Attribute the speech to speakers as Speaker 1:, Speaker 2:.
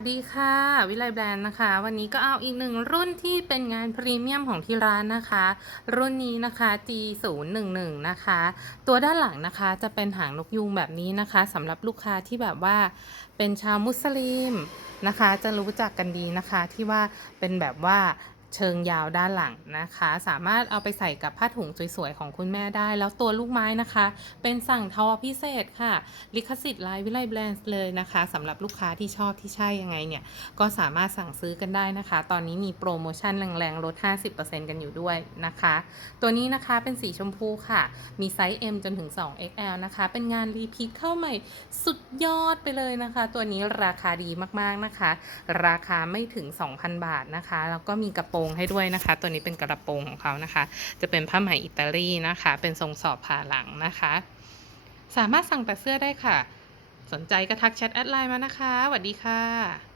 Speaker 1: สวัสดีค่ะ วิไลแบรนด์นะคะ วันนี้ก็เอาอีกหนึ่งรุ่นที่เป็นงานพรีเมียมของที่ร้านนะคะ รุ่นนี้นะคะ G011 นะคะ ตัวด้านหลังนะคะจะเป็นหางนกยูงแบบนี้นะคะสำหรับลูกค้าที่แบบว่าเป็นชาวมุสลิมนะคะ จะรู้จักกันดีนะคะที่ว่าเป็นแบบว่า เชิงยาวด้านหลังนะคะ สามารถเอาไปใส่กับผ้าถุงสวยๆ ของคุณแม่ได้ แล้วตัวลูกไม้นะคะ เป็นสั่งทอพิเศษค่ะ ลิขสิทธิ์ลายวิไลแบรนด์เลยนะคะสำหรับลูกค้าที่ชอบที่ใช่ยังไงเนี่ย ก็สามารถสั่งซื้อกันได้นะคะ ตอนนี้มีโปรโมชั่นแรงๆลด 50%กันอยู่ด้วยนะคะ ตัวนี้นะคะเป็นสีชมพูค่ะ มีไซส์ M จนถึง 2XL นะคะ เป็นงานรีพีทเข้าใหม่สุดยอดไปเลยนะคะ ตัวนี้ราคาดีมากๆนะคะ ราคาไม่ถึง 2,000 บาทนะคะ แล้วก็มีกระโปรงให้ด้วยนะคะ ตัวนี้เป็นกระโปรงของเขานะคะ จะเป็นผ้าไหมอิตาลีนะคะ เป็นทรงสอบผ่าหลังนะคะ สามารถสั่งแต่เสื้อได้ค่ะ สนใจก็ทักแชทแอดไลน์มานะคะสวัสดีค่ะ